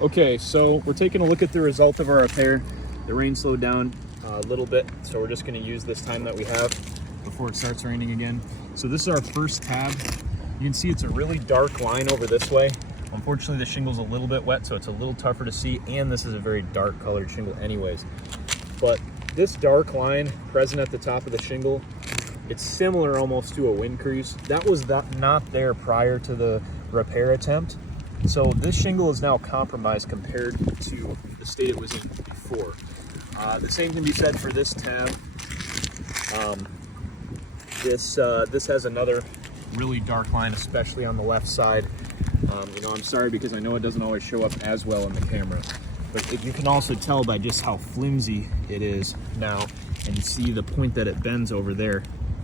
Okay, so we're taking a look at the result of our repair. The rain slowed down a little bit, so we're just going to use this time that we have before it starts raining again. So this is our first tab. You can see it's a really dark line over this way. Unfortunately, the shingle's a little bit wet, so it's a little tougher to see, and this is a very dark colored shingle anyways. But this dark line present at the top of the shingle, it's similar almost to a wind crease. That was not there prior to the repair attempt. So this shingle is now compromised compared to the state it was in before. The same can be said for this tab. This has another really dark line, especially on the left side. I'm sorry because I know it doesn't always show up as well in the camera, but you can also tell by just how flimsy it is now, and you see the point that it bends over there.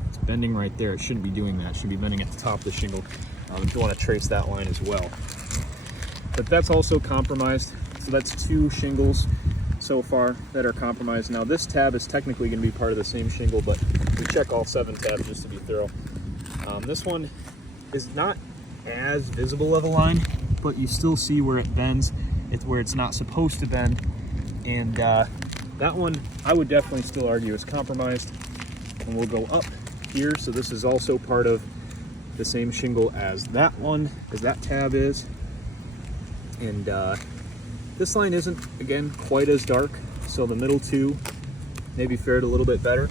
It's bending right there. It shouldn't be doing that. It should be bending at the top of the shingle. If you want to trace that line as well. But that's also compromised. So that's 2 shingles so far that are compromised. Now this tab is technically going to be part of the same shingle, but we check all 7 tabs just to be thorough. This one is not as visible of a line, but you still see where it bends. It's where it's not supposed to bend. And that one, I would definitely still argue is compromised. And we'll go up here. So this is also part of the same shingle as that one, as that tab is. And this line isn't, again, quite as dark. So the middle 2 maybe fared a little bit better,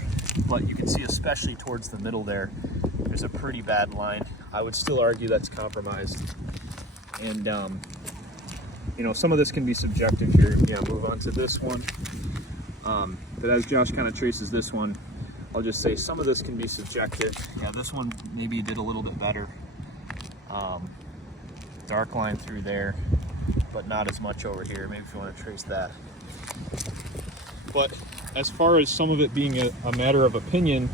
but you can see especially towards the middle there's a pretty bad line. I would still argue that's compromised. And some of this can be subjective here. Yeah, move on to this one. But as Josh kind of traces this one, I'll just say some of this can be subjective. Yeah, this one maybe did a little bit better. Dark line through there, but not as much over here. Maybe if you want to trace that. But as far as some of it being a matter of opinion,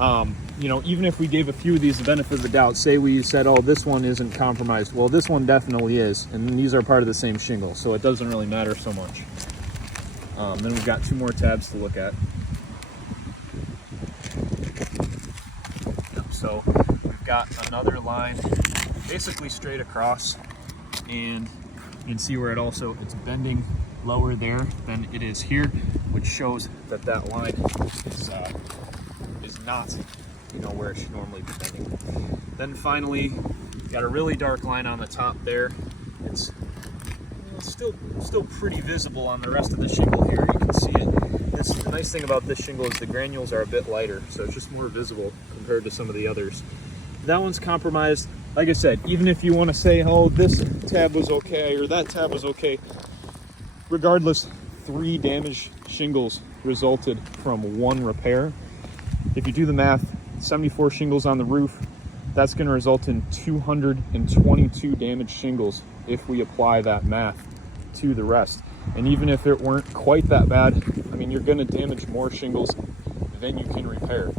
even if we gave a few of these the benefit of the doubt, say we said, oh, this one isn't compromised. Well, this one definitely is, and these are part of the same shingle, so it doesn't really matter so much. Then we've got 2 more tabs to look at. So we've got another line basically straight across, and you can see where it's bending lower there than it is here, which shows that that line is not where it should normally be bending. Then finally, got a really dark line on the top there. It's still pretty visible on the rest of the shingle here. You can see it. The nice thing about this shingle is the granules are a bit lighter, so it's just more visible compared to some of the others. That one's compromised. Like I said, even if you want to say, oh, this tab was okay or that tab was okay, regardless, 3 damaged shingles resulted from 1 repair. If you do the math, 74 shingles on the roof, that's going to result in 222 damaged shingles if we apply that math to the rest. And even if it weren't quite that bad, I mean, you're going to damage more shingles than you can repair.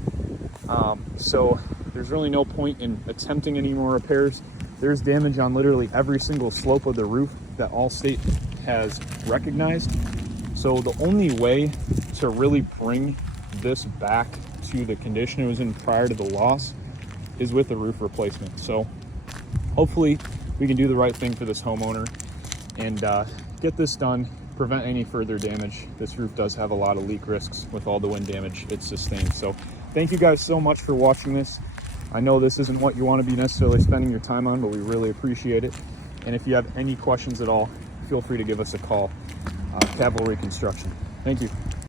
So there's really no point in attempting any more repairs. There's damage on literally every single slope of the roof that Allstate has recognized. So the only way to really bring this back to the condition it was in prior to the loss is with the roof replacement. So hopefully we can do the right thing for this homeowner and get this done, prevent any further damage. This roof does have a lot of leak risks with all the wind damage it's sustained. So thank you guys so much for watching this. I know this isn't what you want to be necessarily spending your time on, but we really appreciate it. And if you have any questions at all, feel free to give us a call. Cavalry Construction. Thank you.